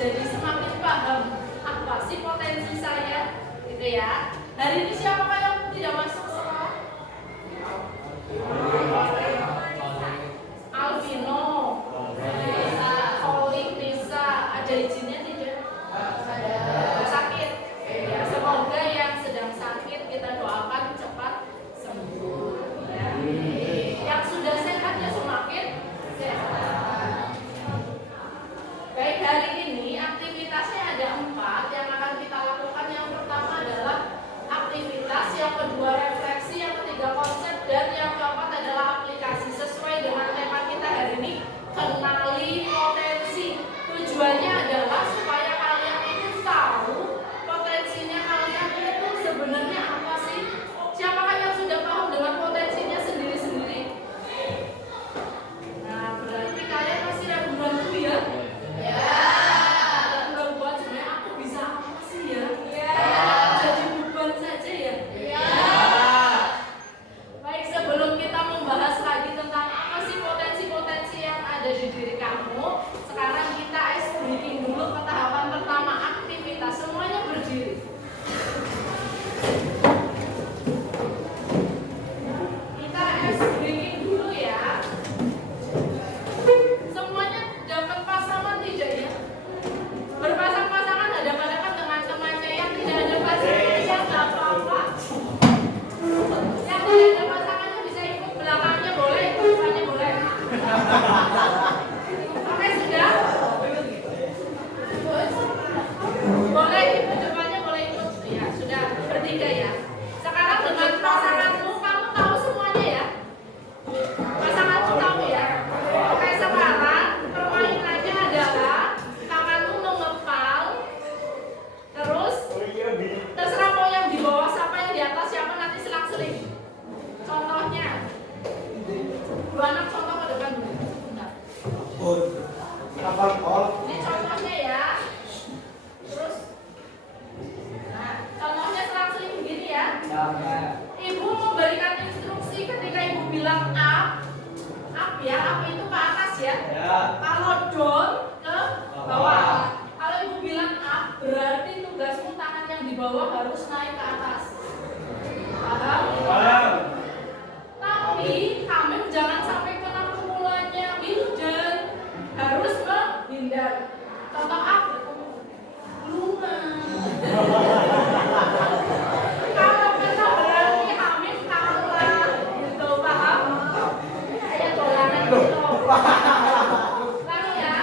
jadi semakin paham apa sih potensi saya, gitu ya. Hari ini siapakah yang tidak masuk sekolah? Alvino, bisa, Pauline bisa, ada izinnya tidak? Ada. Sakit. Ya, semoga yang sedang sakit kita doakan cepat sembuh. Ya. Yang sudah sehat ya semakin sehat. Baik, hari ini aktivitasnya ada 4 yang akan kita lakukan. Yang pertama adalah aktivitas, yang kedua refleksi, yang ketiga konsep, dan yang keempat adalah aplikasi. Sesuai dengan tema kita hari ini, kenali potensi. Tujuannya adalah supaya kalian itu tahu potensinya kalian itu sebenarnya apa sih. Siapakah yang sudah paham dengan potensinya sendiri-sendiri? Nah, berarti kalian masih ragu-ragu ya? Ya. Ragu-ragu sebenarnya aku bisa apa sih ya? Ya. Jadi beban saja ya? Ya. Baik, sebelum kita membahas lagi tentang apa sih potensi-potensi yang ada di diri kamu, sekarang kita ice breaking dulu ke tahapan pertama, aktivitas. Semuanya berdiri. Kita ice breaking dulu ya. Semuanya dapat pasangan tidak ya? Berpasang-pasangan, hadap-hadapan dengan temannya. Yang tidak ada pasangannya nggak apa-apa. Yang tidak ada pasangannya bisa ikut belakangnya boleh, ikut depannya boleh. Oke, sudah? Boleh ikut depannya, boleh ikut. Ya, sudah bertiga ya. Sekarang dengan pasanganmu, kamu tahu semuanya ya? Pasanganmu tahu ya? Oke, sekarang permainannya adalah tanganmu mengepal. Terus terserah mau yang di bawah siapa, yang di atas siapa, nanti selang-seling. Contohnya, dua anak contoh ke depan dulu. Bentar. Ini contohnya ya. Terus, nah, contohnya selang-seling begini ya. Ibu memberikan instruksi ketika ibu bilang up ya, up itu ke atas ya. Kalau down ke bawah. Kalau ibu bilang up, berarti tugasmu tangan yang di bawah harus naik ke atas. Paham? Tapi kamu jangan sampai kena pukulannya Wildan, harus menghindar. Contoh up, lunas. Kalau kena berarti Hamid kalah, gitu, paham? Kayak dolanan gitu. Lalu ya,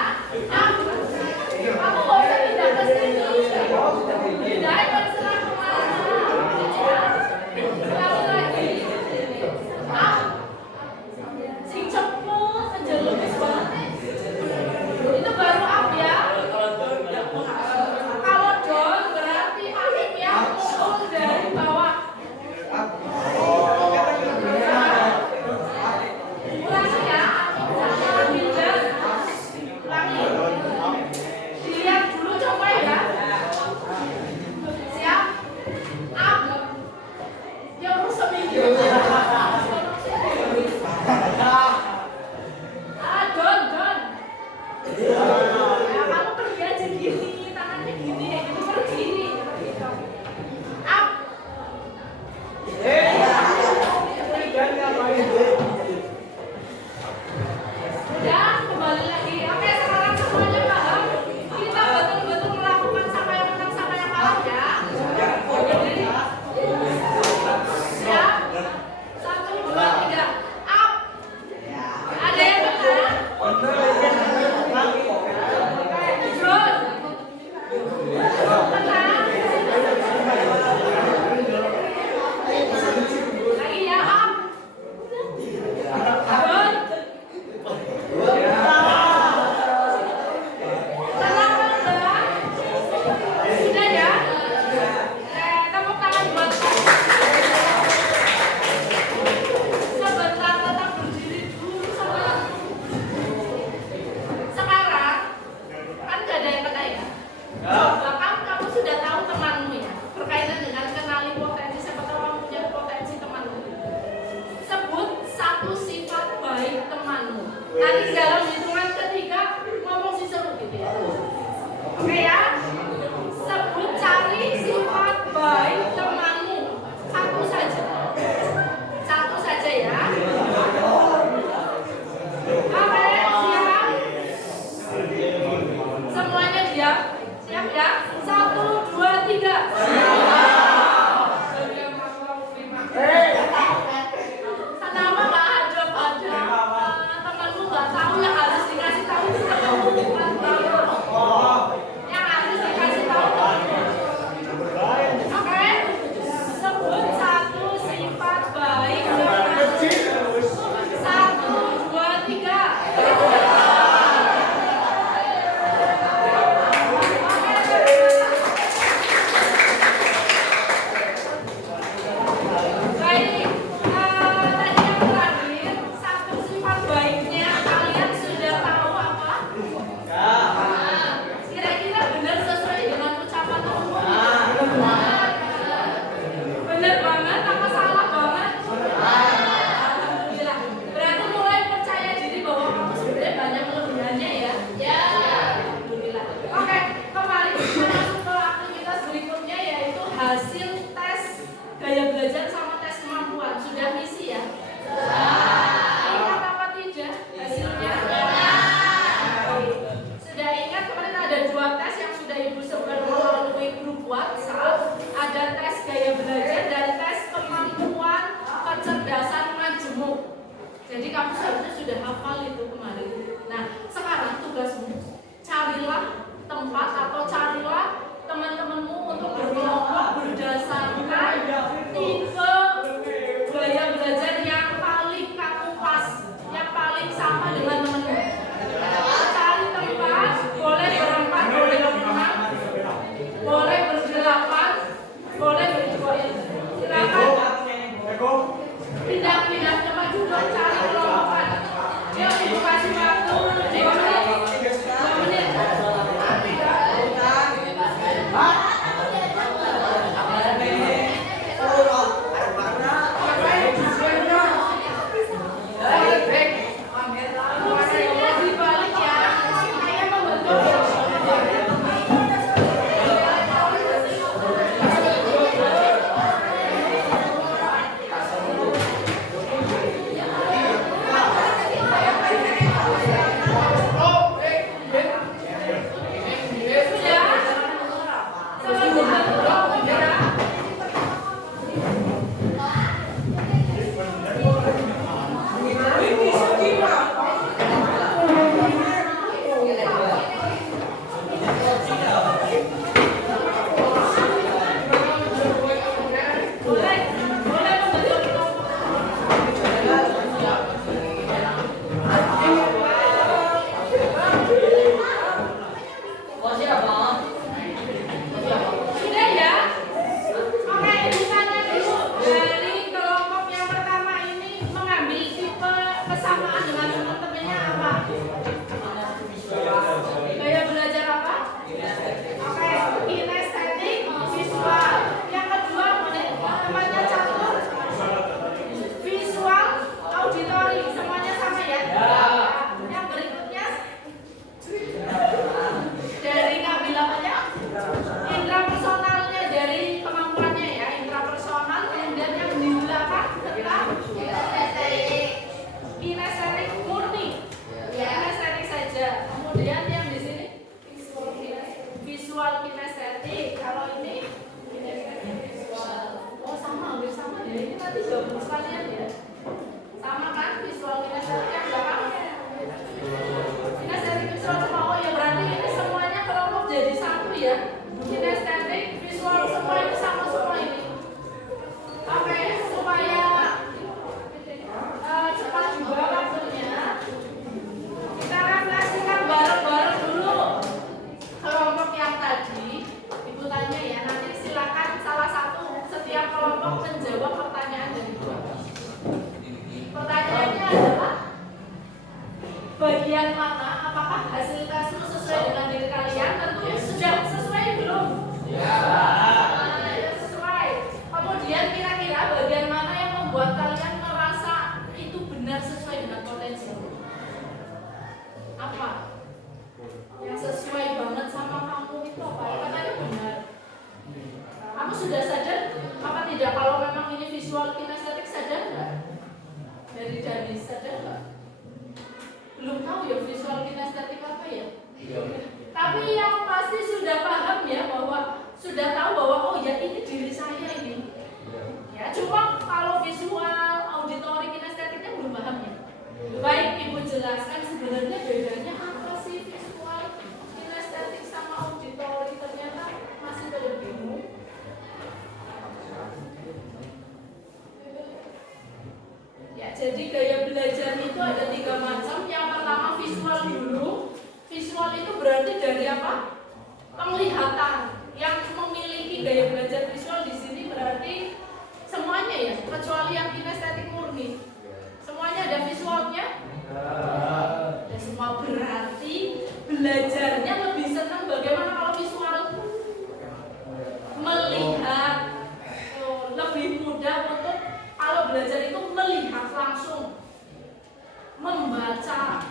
kamu nggak usah pindah ke sini. Pindah terserah kemana. Lalu lagi, sing cepet, kejelubis banget. Itu baru up ya. tempat atau carilah teman-temanmu untuk berkelompok berdasarkan tipe gaya belajar yang paling kamu pas, yang paling sama dengan temanmu. Cari tempat, boleh berempat, boleh berlima, boleh berdelapan, boleh berdua. Silakan pindah-pindah tempat duduk, cari kelompokan. Yuk, ibu kasih waktu 2 menit. 2 menit. Kursinya dibalik ya. Saya membentuk. Bagian mana? Apakah hasil tesmu sesuai dengan diri kalian? Tentunya sudah sesuai belum? Ya. Sesuai. Kemudian kira-kira bagian mana yang membuat kalian merasa itu benar sesuai dengan potensi? Apa? Yang sesuai banget sama kamu itu apa? Katanya benar. Kamu sudah sadar apa tidak kalau memang ini visual kinestetik, sadar nggak? Dari Dani sadar nggak? Belum tahu ya visual kinestetik apa ya? Tapi yang pasti sudah paham ya, bahwa sudah tahu bahwa oh ya ini diri saya ini. Ya, cuma kalau visual auditori kinestetiknya belum paham ya. Baik, Ibu jelaskan sebenarnya bedanya apa sih visual kinestetik sama auditori, ternyata masih pada bingung. Ya, jadi gaya belajar itu ada 3 macam. Yang pertama visual dulu. Visual itu berarti dari apa? Penglihatan. Yang memiliki gaya belajar visual di sini berarti semuanya ya, kecuali yang kinestetik murni. Semuanya ada visualnya? Ya, semua berarti belajarnya lebih senang bagaimana kalau visual? Melihat. Lebih mudah untuk kalau belajar itu melihat langsung, membaca,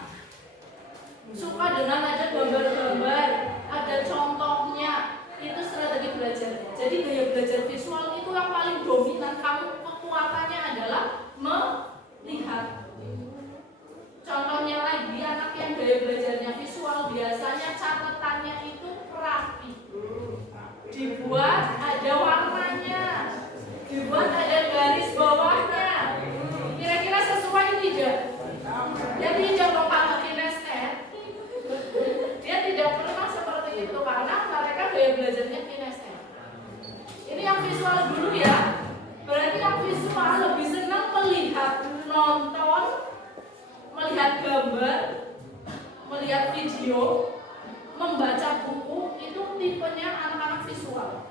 suka dengan ada gambar-gambar, ada contohnya, itu strategi belajar. Jadi gaya belajar visual itu yang paling dominan, kamu kekuatannya adalah melihat. Contohnya lagi, anak yang gaya belajarnya visual biasanya catatannya itu rapi, dibuat ada warnanya, dibuat ada garis bawahnya. Kira-kira sesuai tidak? Dia tidak mau pakai kinestetik. Dia tidak pernah seperti itu karena mereka gaya belajarnya kinestetik. Ini yang visual dulu ya. Berarti yang visual lebih senang melihat, nonton, melihat gambar, melihat video, membaca buku, itu tipenya anak-anak visual.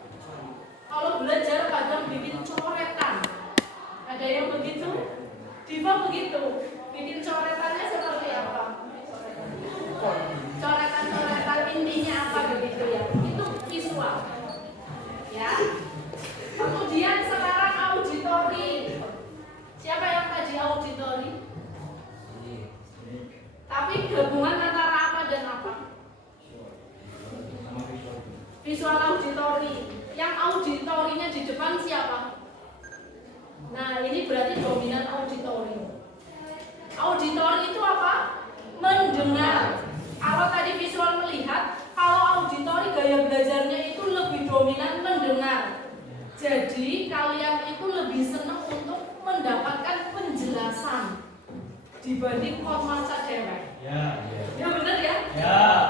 Kalau belajar kadang bikin coretan. Ada yang begitu? Diva begitu. Bikin coretannya seperti apa? Coretan-coretan intinya apa begitu ya? Itu visual. Ya. Kemudian sekarang auditori. Siapa yang kaji auditori? Tapi gabungan antara apa dan apa? Visual auditori. Yang auditorinya di depan siapa? Nah, ini berarti dominan auditori. Auditori itu apa? Mendengar. Kalau tadi visual melihat, kalau auditori gaya belajarnya itu lebih dominan mendengar. Jadi kalian itu lebih senang untuk mendapatkan penjelasan dibanding maca dewek. Ya benar ya?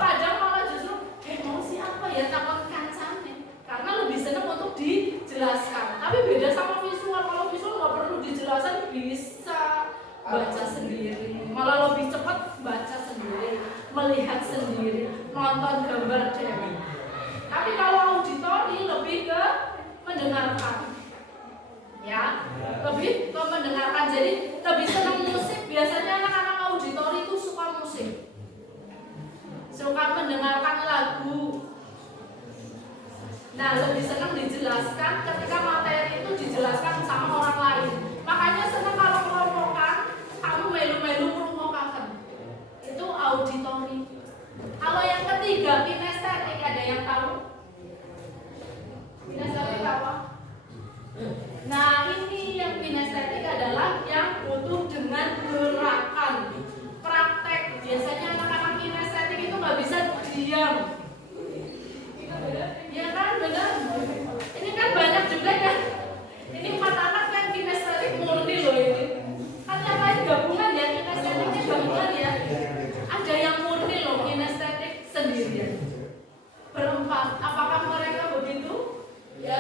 Kadang malah justru emosi apa ya takut kancane. Karena lebih senang untuk dijelaskan. Tapi beda sama visual. Kalau visual nggak perlu dijelaskan, bisa baca sendiri. Malah lebih cepat baca sendiri, melihat sendiri, nonton gambar dewek. Tapi kalau auditori lebih ke mendengarkan, ya, lebih ke mendengarkan. Jadi lebih senang musik. Biasanya anak-anak auditori itu suka musik, suka mendengarkan lagu. Nah, lebih senang dijelaskan ketika materi itu dijelaskan sama orang lain. Makanya senang kalau ngelompokan, kamu melu-melu ngrungokaken. Itu auditori. Kalau yang ketiga kinestetik, ada yang tahu? Kinestetik apa? Nah, ini yang kinestetik adalah yang butuh dengan gerakan, praktek. Biasanya anak-anak kinestetik itu nggak bisa diam. Ya kan, benar. Ini kan banyak juga kan. Ini 4 anak kan kinestetik murni loh ini. Kan yang lain gabungan ya, kinestetiknya gabungan ya. Ada yang murni loh, kinestetik sendirian. Berempat, apakah mereka begitu? Ya.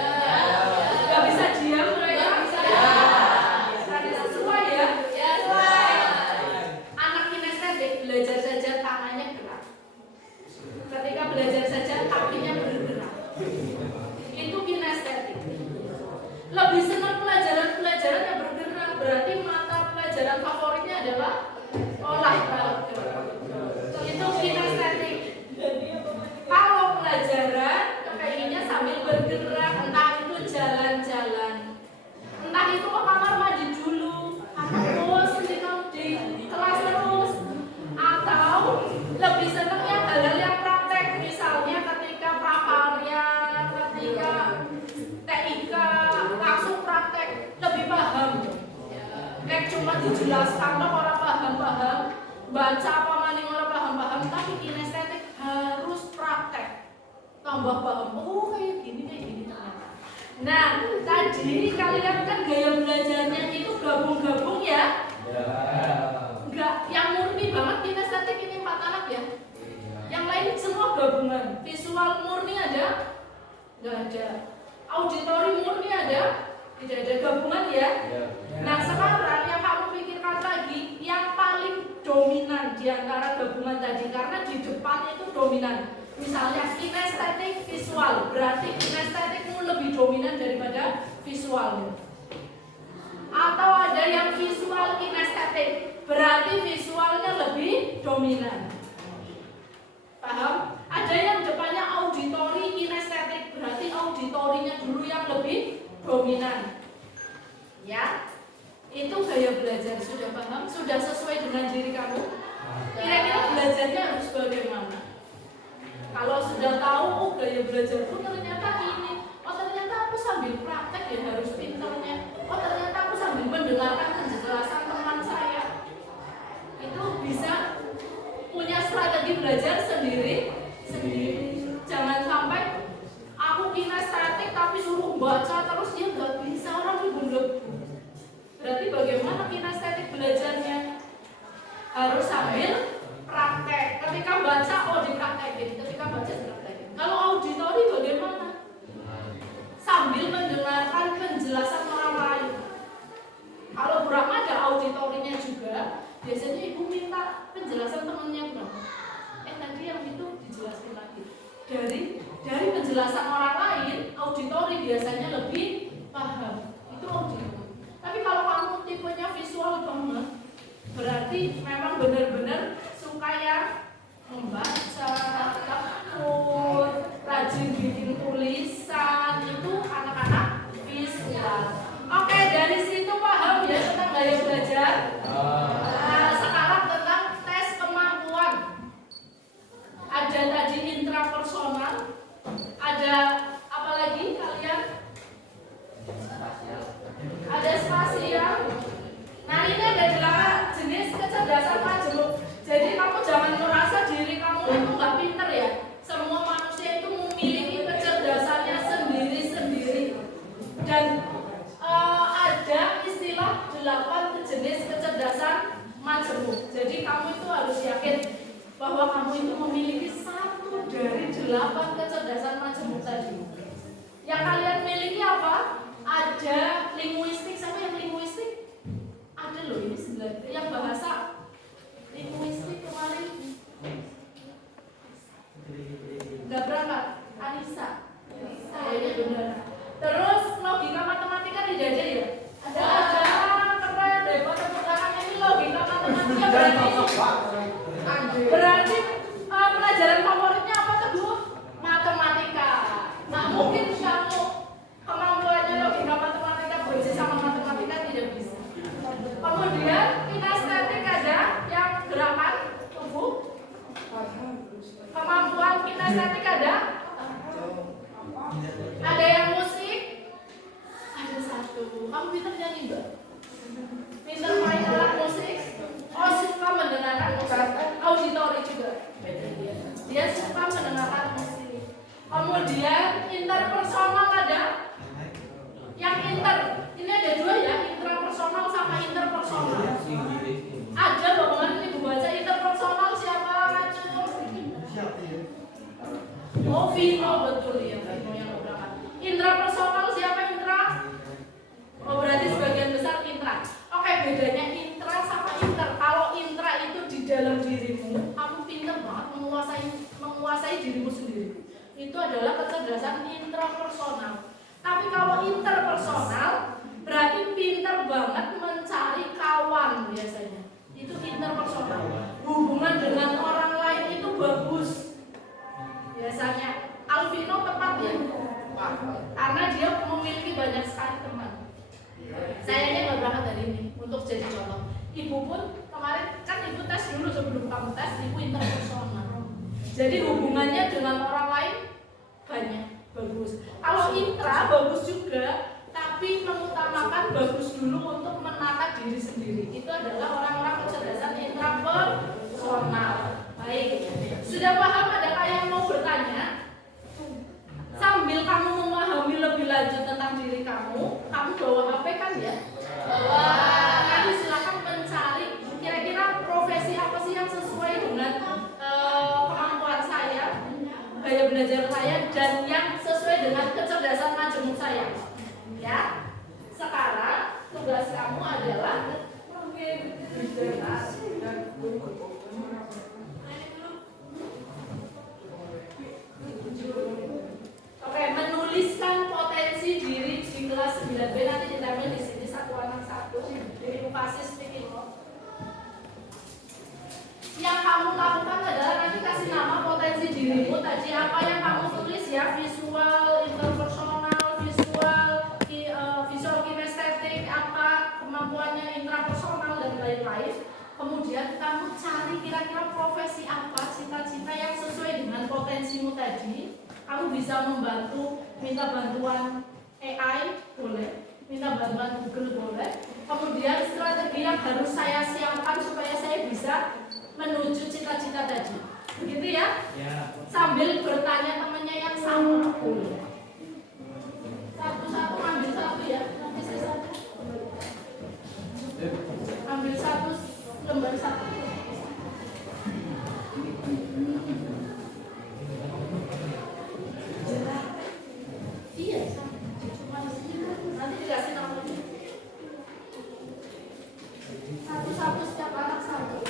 Gak bisa diam mereka? Ya. Sesuai ya? Ya. Anak kinestetik belajar saja tangannya gerak. Ketika belajar saja kakinya bergerak. Itu kinestetik. Lebih senang pelajaran-pelajaran yang bergerak. Berarti mata pelajaran favoritnya adalah olahraga. Itu kinestetik. Kalau pelajaran kayaknya sambil bergerak, entah itu jalan-jalan, entah itu ke kamar mandi dulu, atau bosan di kelas terus, atau lebih senang yang hal-hal yang praktek, misalnya ketika prakarya, ketika TIK, langsung praktek, lebih paham. Kayak cuma dijelaskan dong orang paham-paham, baca apa maning orang paham-paham, tapi kinestetik harus praktek, tambah paham. Oh kayak gini ternyata. Nah tadi kalian kan gaya belajarnya itu gabung-gabung ya? Enggak, yang murni banget kinestetik ini 4 anak ya. Yang lain semua gabungan. Visual murni ada? Enggak ada. Auditori murni ada? Tidak ada gabungan ya? Nah sekarang yang kamu pikirkan lagi, yang paling dominan di antara gabungan tadi, karena di depan itu dominan. Misalnya kinestetik visual, berarti kinestetikmu lebih dominan daripada visualmu. Atau ada yang visual kinestetik, berarti visualnya lebih dominan. Paham? Ada yang depannya auditori kinestetik, berarti auditorinya dulu yang lebih dominan. Ya, itu gaya belajar. Sudah paham? Sudah sesuai dengan diri kamu? Kira-kira belajarnya harus bagaimana? Kalau sudah tahu, oh gaya belajarku ternyata ini, oh ternyata aku sambil praktek ya harus pinternya, oh ternyata aku sambil mendengarkan penjelasan teman saya, itu bisa punya strategi belajar sendiri. Jangan sampai aku kinestetik tapi suruh baca terus dia nggak bisa, orang ibu. Berarti bagaimana kinestetik belajarnya? Harus sambil praktek. Ketika baca, oh dipraktekin. Ketika baca dipraktekin. penjelasan orang lain, auditori biasanya lebih paham. Itu auditori. Tapi kalau kamu tipenya visual banget, berarti memang benar-benar suka yang membaca, tekun, rajin bikin tulisan, itu anak-anak visual. Oke, dari situ paham ya tentang gaya belajar. Nah, sekarang tentang tes kemampuan. Ada tadi intrapersonal, ada apa lagi kalian? Ada spasial. Nah, ini ada 8 jenis kecerdasan majemuk. Jadi kamu jangan merasa diri kamu itu nggak pinter ya. Semua manusia itu memiliki kecerdasannya sendiri-sendiri. Dan ada istilah 8 jenis kecerdasan majemuk. Jadi kamu itu harus yakin bahwa kamu itu memiliki 1 dari 8 kecerdasan majemuk tadi. Yang kalian miliki apa? Ada linguistik. Siapa yang linguistik? Ada loh ini 9. Yang bahasa linguistik kemarin nggak berangkat. Anissa. Ini benar. Terus logika matematika tidak ada ya? Ada. Keren deh. Tepuk tangan ini logika matematika berarti pelajaran favoritnya apa kedua? Matematika. Nah mungkin kamu kemampuannya logika matematika benci sama matematika tidak bisa. Kemudian kinestetik ada yang gerakan tubuh. Kemampuan kinestetik ada yang musik. Ada 1. Kamu pintar nyanyi mbak? Pintar main alat musik? Oh suka mendengarkan musik. Auditori juga. Dia suka mendengarkan musik. Kemudian interpersonal ada yang inter. Ini ada 2 ya, intrapersonal sama interpersonal. Ada loh kemarin ibu baca interpersonal siapa ngacung? Oh Vino betul ya, Vino yang berangkat. Intrapersonal siapa intra? Oh berarti sebagian besar intra. Oke, bedanya intra sama inter. Kalau intra itu di dalam dirimu, kamu pintar banget menguasai dirimu sendiri. Itu adalah kecerdasan intrapersonal. Tapi kalau interpersonal berarti pintar banget mencari kawan biasanya. Itu interpersonal. Hubungan dengan orang lain itu bagus. Biasanya Alvino tepat ya. Karena dia memiliki banyak sekali teman. Sayangnya nggak berangkat dari ini untuk jadi contoh. Ibu pun kemarin kan ibu tes dulu sebelum kamu tes, ibu interpersonal. Jadi hubungannya dengan orang lain banyak, bagus. Kalau intra bagus juga, tapi mengutamakan bagus dulu untuk menata diri sendiri. Itu adalah orang-orang kecerdasan intrapersonal. Baik, sudah paham? Adakah yang mau bertanya? Sambil kamu memahami lebih lanjut tentang diri kamu bawa HP kan ya? Nanti silakan mencari kira-kira profesi apa sih yang sesuai dengan kemampuan saya, gaya belajar saya, dan yang sesuai dengan kecerdasan majemuk saya. Ya, sekarang tugas kamu adalah menuliskan potensi diri di kelas 9B. Nanti ditempel di sini 1 anak 1 di edukasi speaking. Yang kamu lakukan adalah nanti kasih nama potensi dirimu tadi apa yang kamu tulis ya, visual, interpersonal, visual kinestetik, apa kemampuannya intrapersonal dan lain-lain. Kemudian kamu cari kira-kira profesi apa, cita-cita yang sesuai dengan potensimu tadi. Kamu bisa minta bantuan AI boleh, minta bantuan Google boleh. Kemudian strategi yang harus saya siapkan supaya saya bisa menuju cita-cita tadi. Begitu ya? Sambil bertanya temannya yang sama boleh. Satu-satu ambil 1 ya, nanti sisanya ambil 1 lembar 1. Iya, cuma nanti dikasih namanya. Satu-satu setiap anak 1.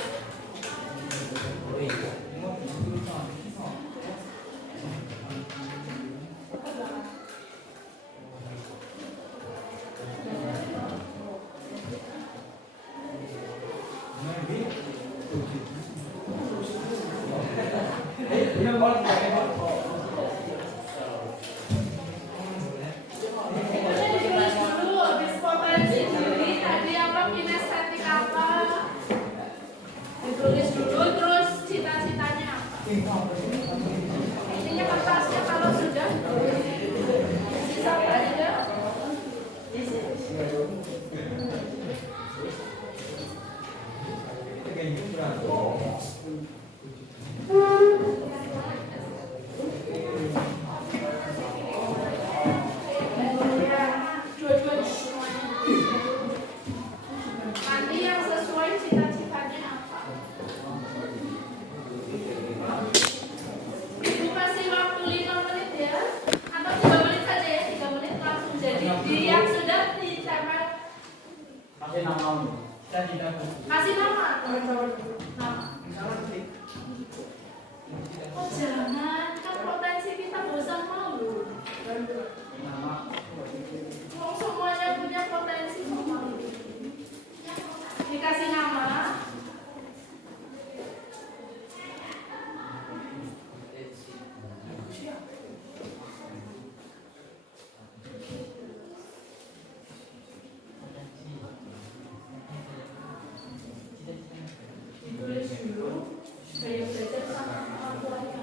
Kasih nama. Nama. Oh jangan, kan potensi kita bosan malu. Mau semuanya punya potensi malu. Dikasih nama. Tulis dulu gaya belajar sama orang tuanya.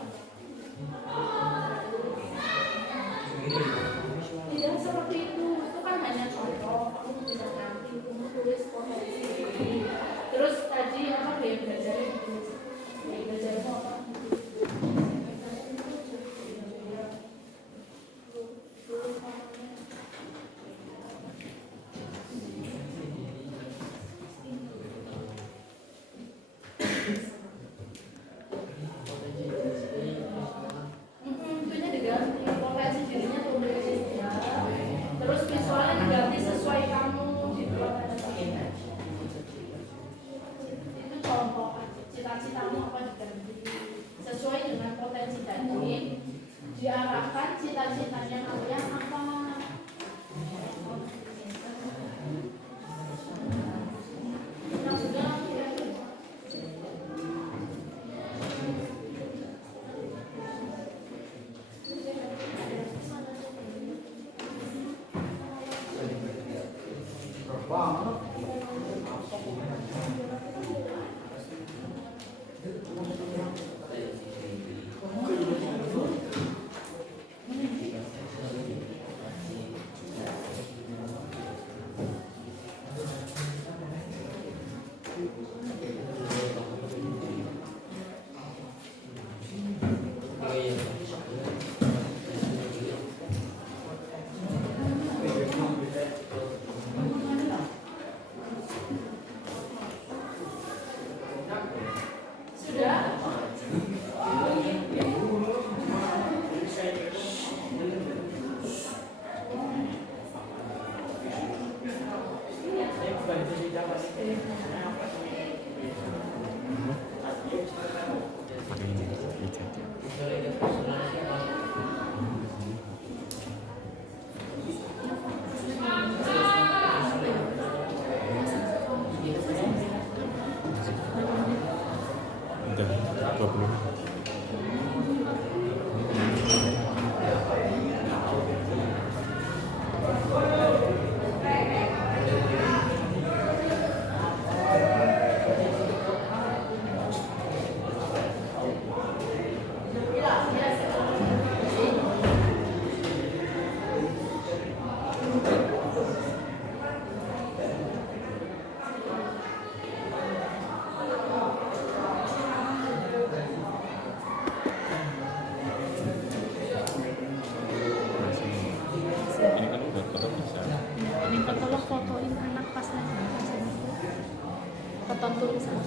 Tidak seperti itu kan hanya contoh. Kamu bisa nanti kamu tulis potensi. Terus tadi apa gaya belajarnya ditulis. Gaya belajarnya apa? Diarahkan cita-citanya kalian apa? Keton tulisan.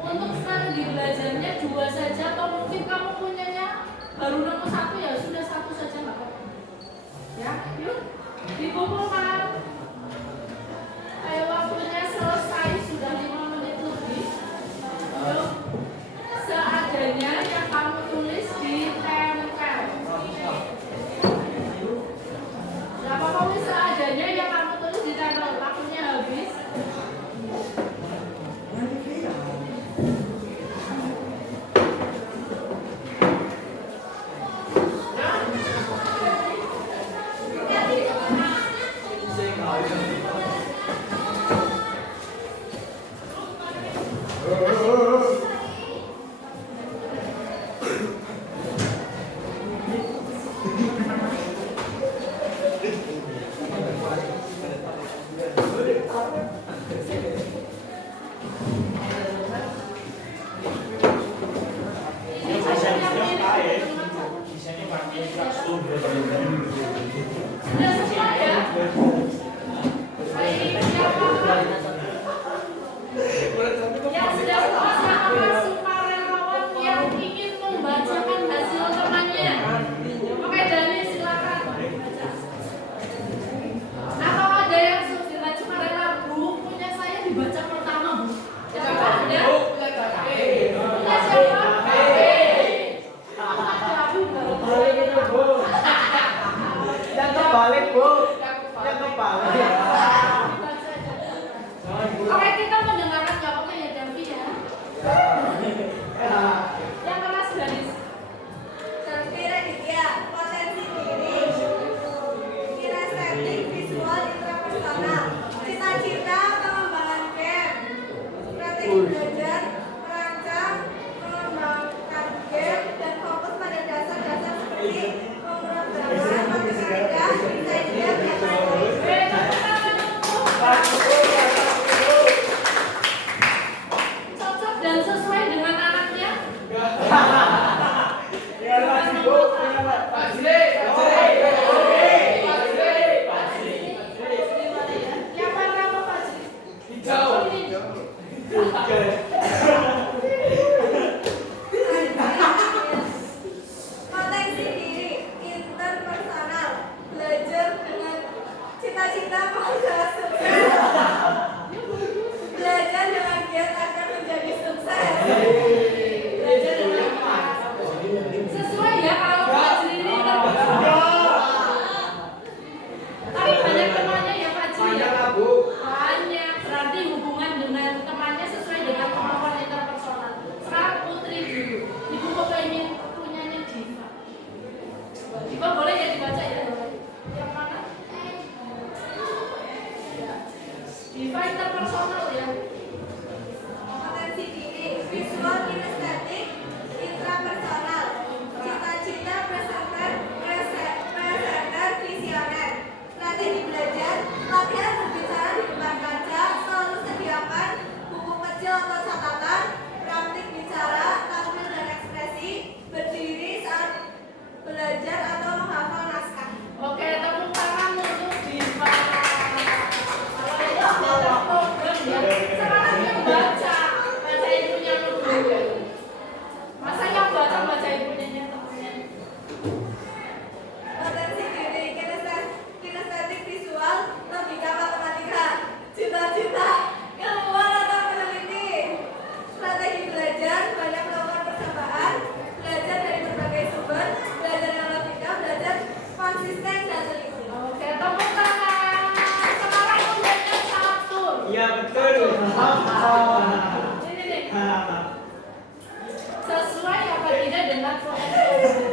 Untuk strategi belajarnya 2 saja, atau mungkin kamu punyanya baru nemu 1 ya sudah 1 saja nggak apa-apa. Ya, yuk dikumpulkan. Ayo waktunya selesai sudah 5 menit lebih. Yuk, seadanya yang kamu tulis ditempel. Gak apa-apa wis, seadanya yang kamu tulis ditempel. Waktunya habis. Sudah semua ya? Baik, siapa? Yang sudah puas apa sukarelawan yang ingin membacakan hasil temannya? Oke, Dani silakan baca. Atau ada yang sudah sukarela, Bu, punya saya dibaca pertama, Bu. Siapa ada? Punya siapa? Yang kebalik, Bu. Yang kebalik. Oke, kita mendengarkan jawabnya ya, Davi ya. Yang keras garis. Raditya, potensi diri, kinestetik, visual, intrapersonal, cita-cita, pengembangan game, strategi belajar, merancang, mengembangkan game, dan fokus pada dasar-dasar seperti pemrograman, matematika, desain game, dan lain-lain. Cocok dan sesuai dengan anaknya. Yang warna apa, Pak Ji? Hijau. Potensi diri, interpersonal, belajar dengan cita-cita mengejar sukses, belajar dengan giat akan menjadi sukses. Belajar dengan sesuai ya kalau Pak Ji ini tapi banyak temannya ya Pak Ji ya. Banyak, berarti hubungan dengan temannya sesuai dengan kemampuan interpersonal. Sekarang Putri dulu. Ibu kok pengen punyanya Diva. Diva boleh ya dibaca ya? Yang mana? Diva interpersonal ya. Potensi diri, visual, kinestetik, intrapersonal, cita-cita, presenter, visioner, strategi belajar, latihan berbicara di depan kaca, selalu sediakan buku kecil atau catatan, praktik bicara, tampil dan ekspresi, berdiri saat belajar atau menghafal naskah. Oke, tepuk tangan untuk Diva. Kalau itu ada program ya. Sekarang yang baca ibunya dulu. Masa yang baca ibunya yang temennya. Potensi diri, kinestetik, visual, logika, matematika, cita-cita, keluar atau meneliti, strategi belajar, banyak melakukan percobaan, belajar dari berbagai sumber, belajar dengan logika, belajar konsisten dan teliti. Oke, tepuk tangan. Sekarang ujiannya catur. Iya, betul. Ini nih. Sesuai apa tidak dengan potensi?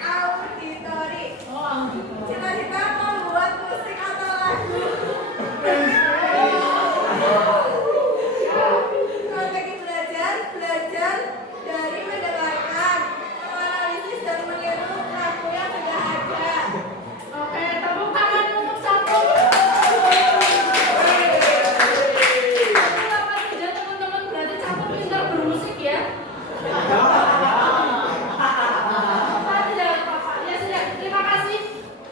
Auditori, Oh, auditor. cita-cita membuat musik atau lagu. Strategi belajar, belajar dari mendengarkan, menganalisis dan meniru lagu yang sudah ada. Oke, tepuk tangan untuk catur. Apa tidak teman-teman, berarti catur pintar bermusik ya? Tidak, Bapak. Ya sudah, terima kasih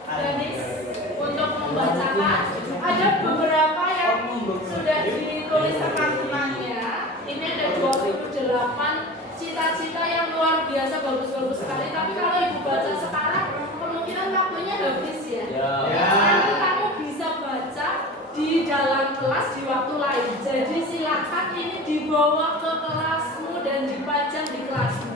Danis untuk membacakan. Ada beberapa yang sudah ditulis rekamannya. cita-cita yang luar biasa bagus-bagus sekali. Tapi kalau ibu baca sekarang, kemungkinan waktunya habis ya. Nanti kamu bisa baca di dalam kelas di waktu lain. Jadi silakan ini dibawa ke kelasmu dan dipajang di kelasmu.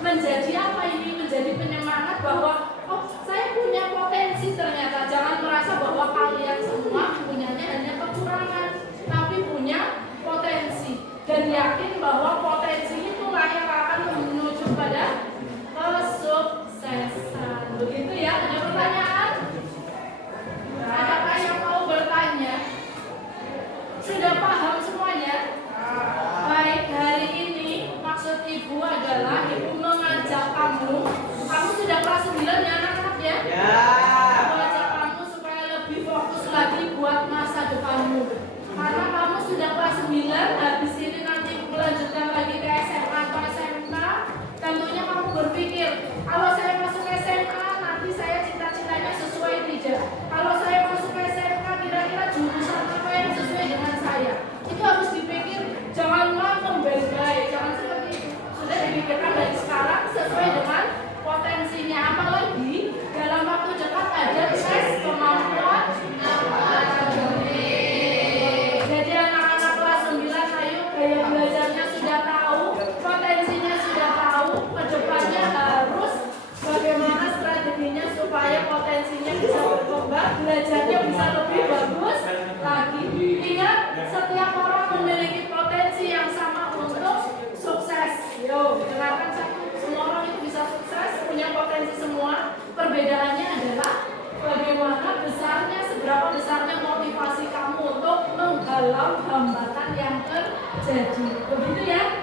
Menjadi apa ini? Menjadi penyemangat bahwa oh saya punya potensi ternyata. Jangan merasa bahwa kalian semua punyanya hanya kekurangan, tapi punya potensi. Dan yakin bahwa potensi itulah yang akan menuju pada kesuksesan. Begitu ya, ada pertanyaan? Adakah yang mau bertanya? Sudah paham semuanya? Baik, hari ini maksud ibu adalah ibu mengajak kamu sudah kelas 9 ya anak-anak ya? Ibu ajak kamu supaya lebih fokus lagi buat masa depanmu. Karena kamu sudah kelas 9, habis ini nanti melanjutkan lagi ke SMA atau SMK, tentunya kamu berpikir, kalau saya masuk SMA nanti saya cita-citanya sesuai tidak? Kalau saya masuk SMK kira-kira jurusan apa yang sesuai dengan saya? Itu harus dipikir, jangan langsung baik-baik, jangan seperti itu. Sudah dipikirkan dari sekarang sesuai dengan potensinya. Apalagi dalam waktu dekat ada tes kemampuan akademik. Jadi anak-anak kelas 9 ayo gaya belajarnya sudah tahu, potensinya sudah tahu, kedepannya harus bagaimana strateginya supaya potensinya bisa berkembang, belajarnya bisa lebih bagus lagi. Ingat, setiap orang memiliki potensi yang sama untuk sukses. Yo, dengarkan satu, semua orang itu bisa sukses, punya potensi semua. Perbedaannya adalah bagaimana besarnya, seberapa besarnya motivasi kamu untuk menghalau hambatan yang terjadi. Begitu ya?